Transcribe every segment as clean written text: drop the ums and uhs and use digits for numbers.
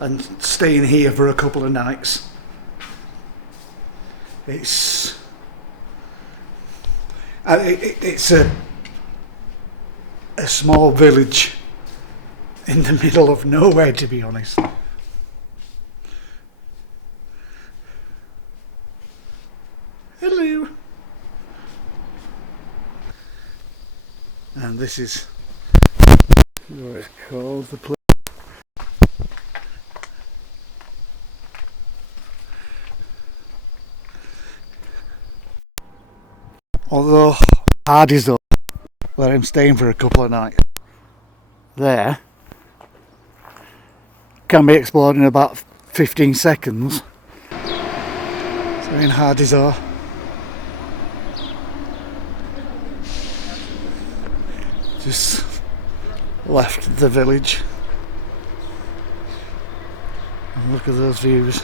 and staying here for a couple of nights. It's a small village in the middle of nowhere, to be honest. Hello. And this is what it's called, the place. Although Hardy's up, where I'm staying for a couple of nights, there can be explored in about 15 seconds. So in Hardy's just left the village. And look at those views.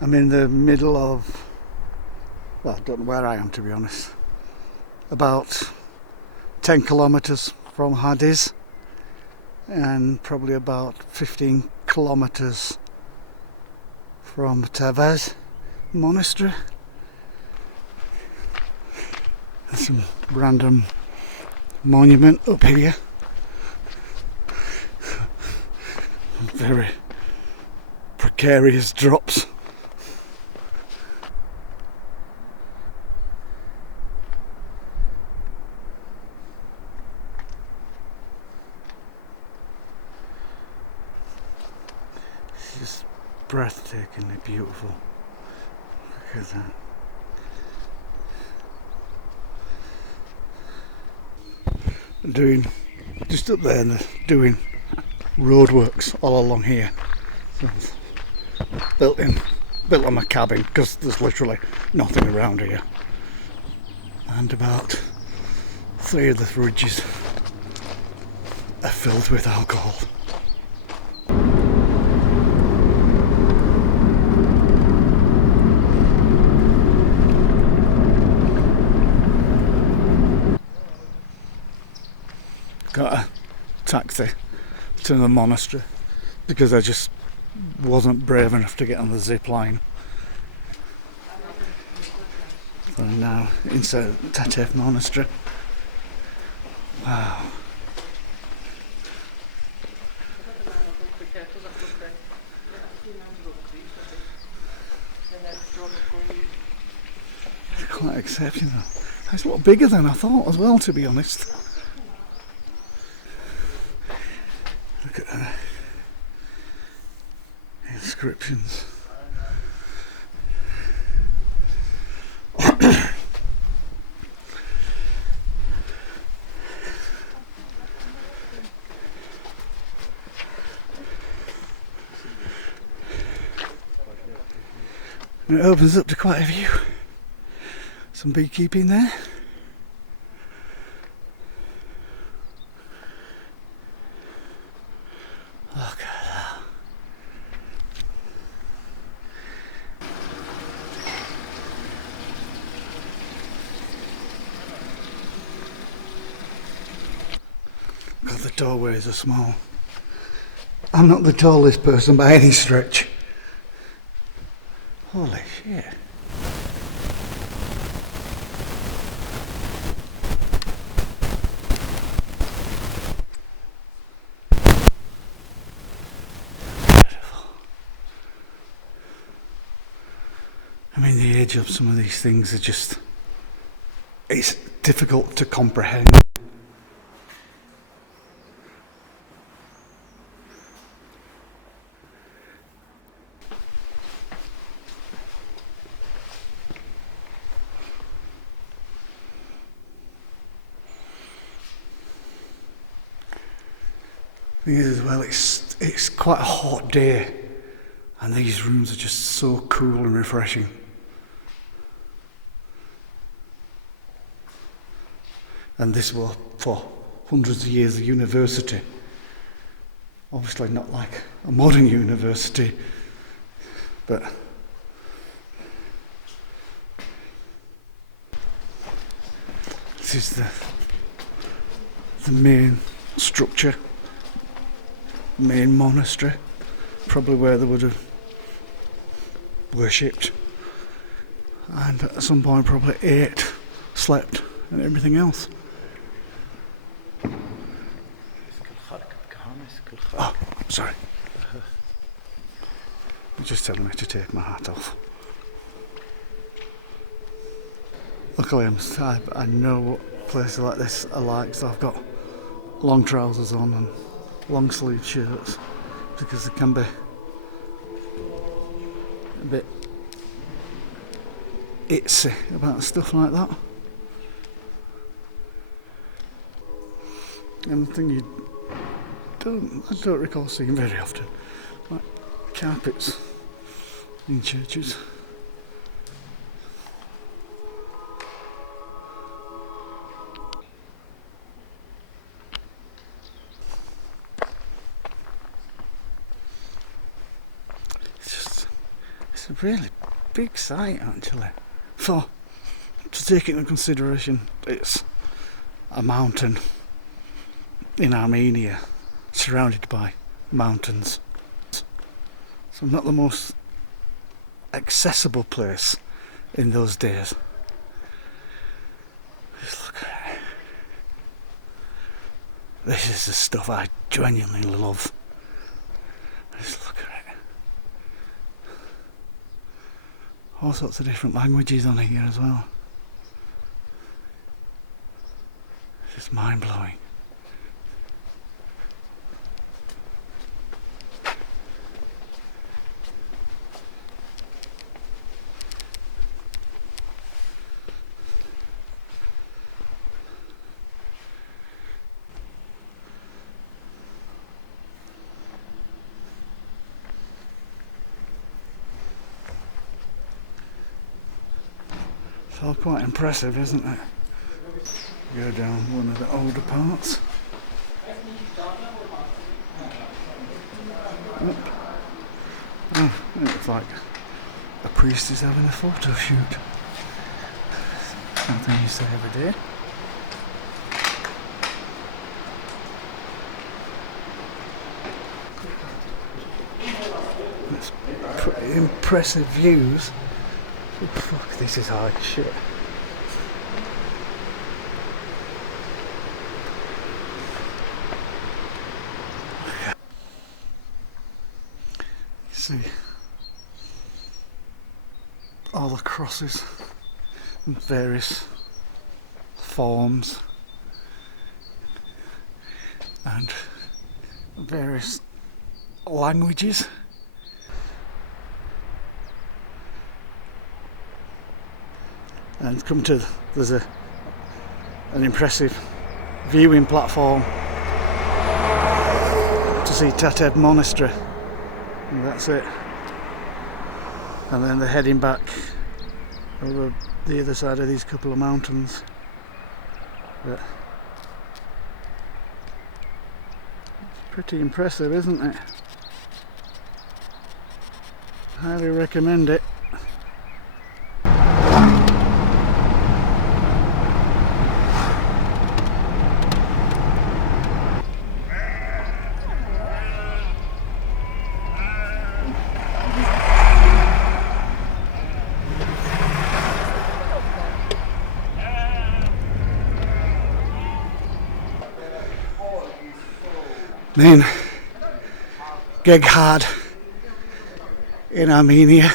I'm in the middle of, well, I don't know where I am, to be honest. About 10 kilometres from Hardy's and probably about 15 kilometres from Tevez Monastery. There's some random monument up here. Very precarious drops. It's just breathtakingly beautiful. Look at that. Just up there, and they're doing roadworks all along here. So it's built on my cabin because there's literally nothing around here. And about 3 of the fridges are filled with alcohol. Got a taxi to the monastery because I just wasn't brave enough to get on the zip line. So I'm now inside Tatev Monastery. Wow. It's quite exceptional. It's a lot bigger than I thought as well, to be honest. Look at the inscriptions. And it opens up to quite a view. Some beekeeping there. Look at that. God, the doorways are small. I'm not the tallest person by any stretch. Holy shit. I mean, the age of some of these things are just, it's difficult to comprehend. Thing is, as well, it's quite a hot day, and these rooms are just so cool and refreshing. And this was for hundreds of years a university. Obviously not like a modern university, but this is the main structure, main monastery, probably where they would have worshipped, and at some point probably ate, slept, and everything else. Oh, sorry. You're just telling me to take my hat off. Luckily, I know what places like this are like, so I've got long trousers on and long sleeve shirts, because they can be a bit itsy about stuff like that. And the thing I don't recall seeing very often, like carpets in churches. It's a really big site actually, to take into consideration it's a mountain in Armenia surrounded by mountains. So not the most accessible place in those days. Just look at it. This is the stuff I genuinely love. Just look at it. All sorts of different languages on here as well. It's just mind blowing. It's all quite impressive, isn't it? Go down one of the older parts. Oh, it looks like a priest is having a photo shoot. Something you see every day. It's pretty impressive views. Fuck, this is high shit. See all the crosses in various forms and various languages. And there's an impressive viewing platform to see Tateb Monastery, and that's it. And then they're heading back over the other side of these couple of mountains. But it's pretty impressive, isn't it? Highly recommend it. Main Geghard in Armenia.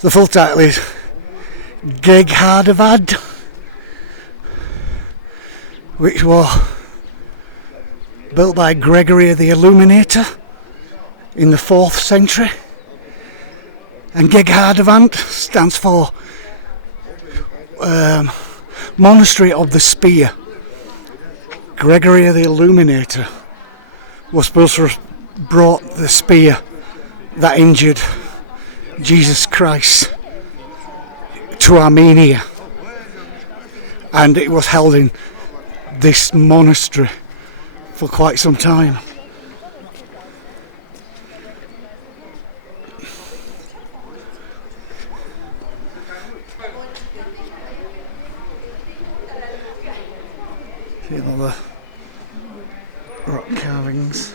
The full title is Geghardavad, which was built by Gregory the Illuminator in the 4th century. And Geghardavad stands for Monastery of the Spear. Gregory the Illuminator was supposed to have brought the spear that injured Jesus Christ to Armenia, and it was held in this monastery for quite some time. You know, the rock carvings.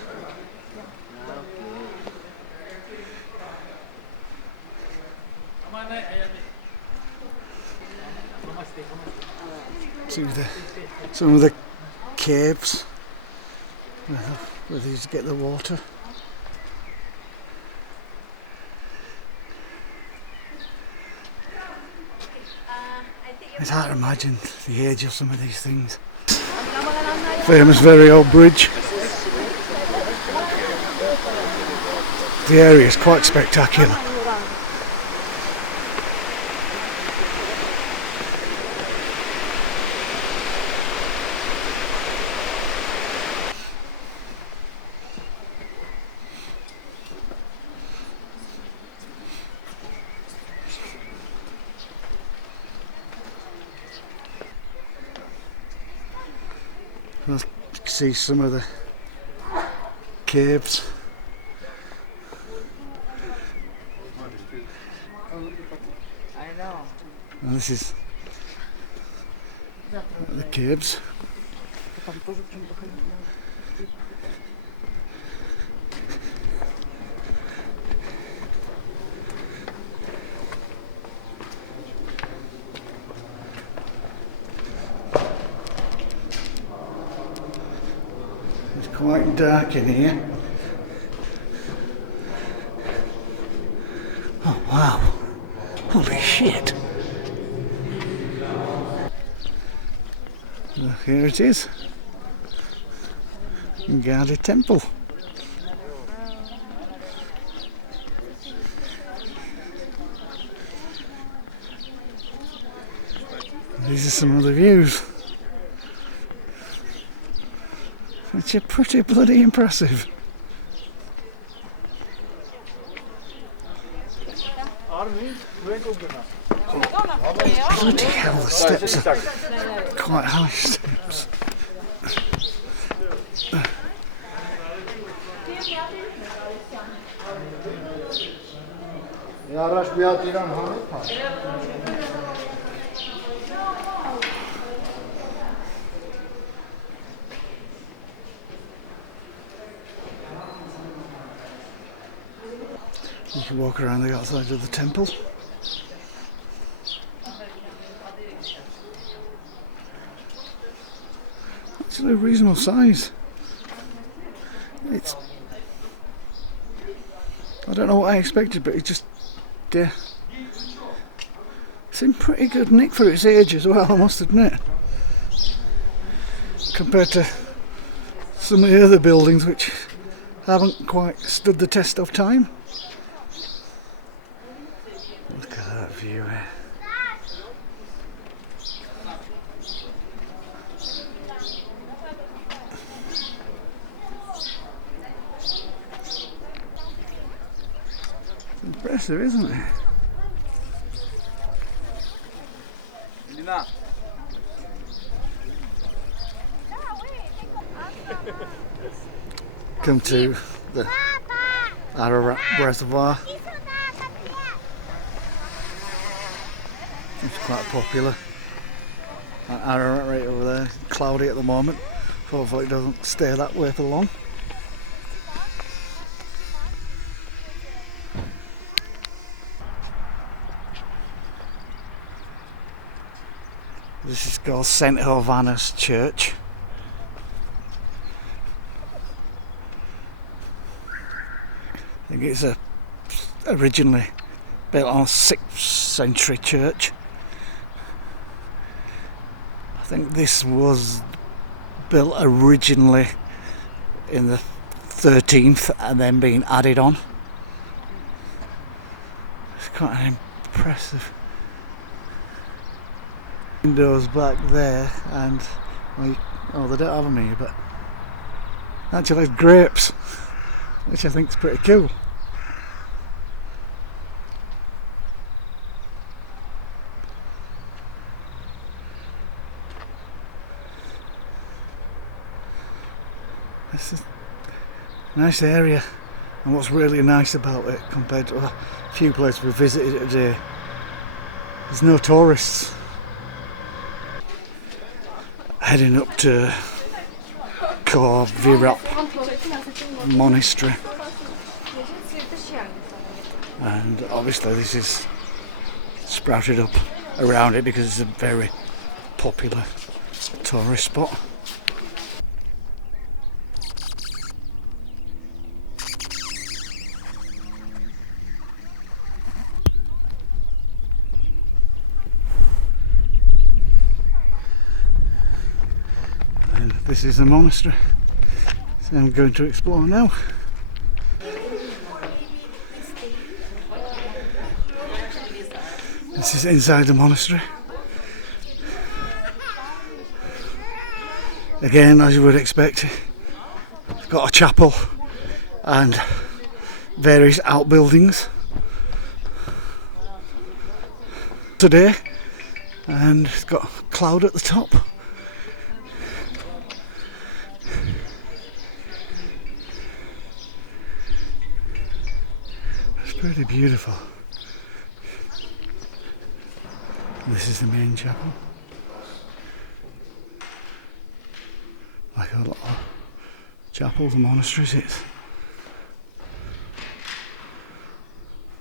See some of the caves where they used to get the water. It's hard to imagine the age of some of these things. Famous very old bridge. The area is quite spectacular. You can see some of the caves. I know. And this is the caves. It's quite dark in here. Oh wow, holy shit. Here it is, Ngadi Temple. These are some of the views, which are pretty bloody impressive. Bloody hell, the steps are quite high steps. You can walk around the outside of the temple. Actually a reasonable size. It's, I don't know what I expected, but it's just, yeah, it's in pretty good nick for its age as well, I must admit, compared to some of the other buildings which haven't quite stood the test of time. Look at that view here. Impressive, isn't it? Come to the Ararat Reservoir. It's quite popular. That Ararat right over there, cloudy at the moment. Hopefully it doesn't stay that way for long. This is called St. Hovanna's Church. I think it's originally built on a 6th century church. I think this was built originally in the 13th and then being added on. It's quite impressive. Windows back there, and oh, they don't have them here, but actually have grapes, which I think is pretty cool. It's a nice area, and what's really nice about it compared to a few places we visited today, there's no tourists. Heading up to Virap monastery, and obviously this is sprouted up around it because it's a very popular tourist spot. And this is the monastery, so I'm going to explore now. This is inside the monastery. Again, as you would expect, it's got a chapel and various outbuildings today, and it's got a cloud at the top. It's pretty beautiful. This is the main chapel. Like a lot of chapels and monasteries, it's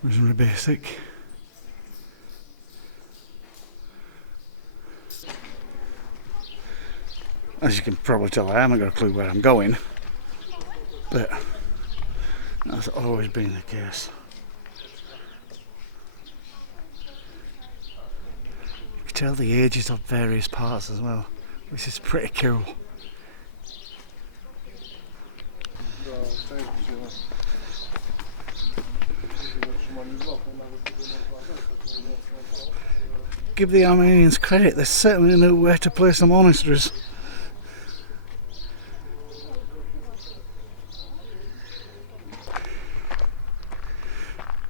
reasonably basic. As you can probably tell, I haven't got a clue where I'm going, but that's always been the case. You can tell the ages of various parts as well, which is pretty cool. Give the Armenians credit, they certainly knew where to place the monasteries.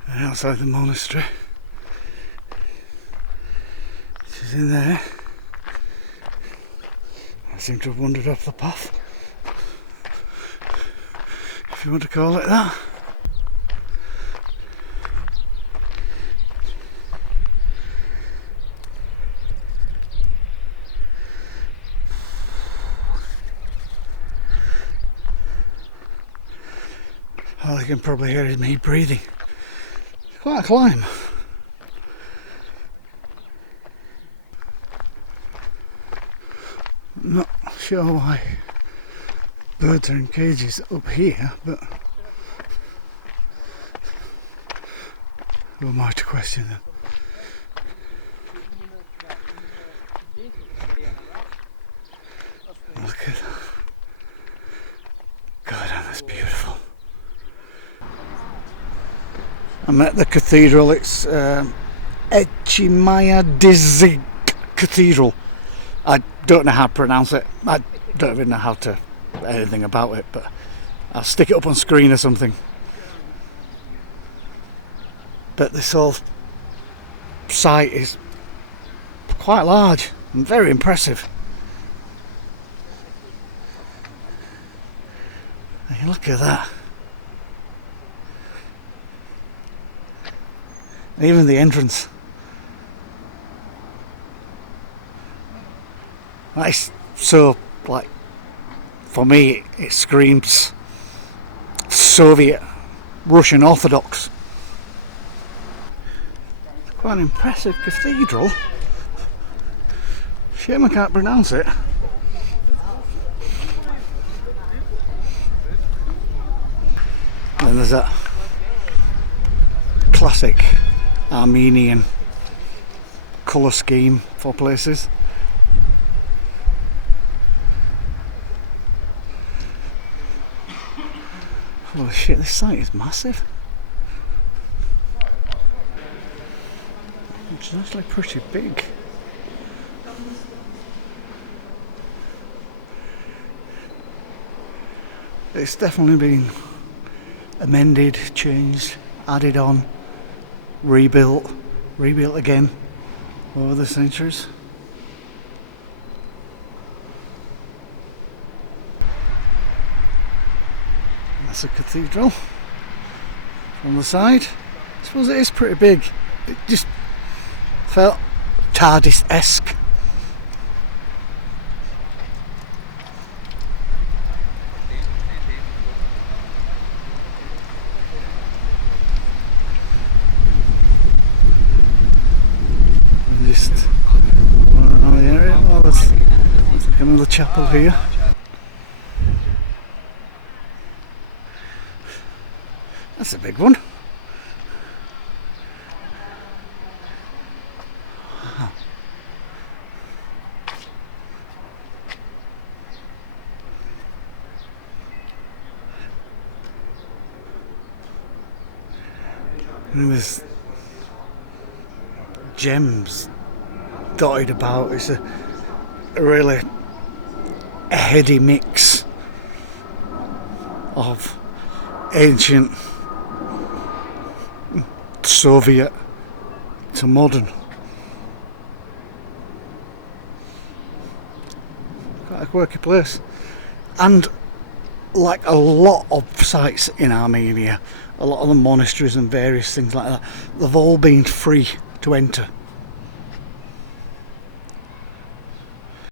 And outside the monastery, she's in there. I seem to have wandered off the path, if you want to call it that. All you can probably hear is me breathing. It's quite a climb. Not sure why birds are in cages up here, but who am I to question them? Look at that. God, that's beautiful. I'm at the cathedral. It's Echimaya Dizig Cathedral. I don't know how to pronounce it. I don't even know how to anything about it, but I'll stick it up on screen or something. But this whole site is quite large and very impressive. Hey, look at that. Even the entrance. That's so, like, for me, it screams Soviet Russian Orthodox. It's quite an impressive cathedral. Shame I can't pronounce it. And there's that classic Armenian colour scheme for places. Holy shit, this site is massive. It's actually pretty big. It's definitely been amended, changed, added on, rebuilt again over the centuries. That's a cathedral from the side. I suppose it is pretty big. It just felt TARDIS-esque. chapel here. That's a big one. And there's gems dotted about. It's a really heady mix of ancient Soviet to modern. Quite a quirky place. And like a lot of sites in Armenia, a lot of the monasteries and various things like that, they've all been free to enter.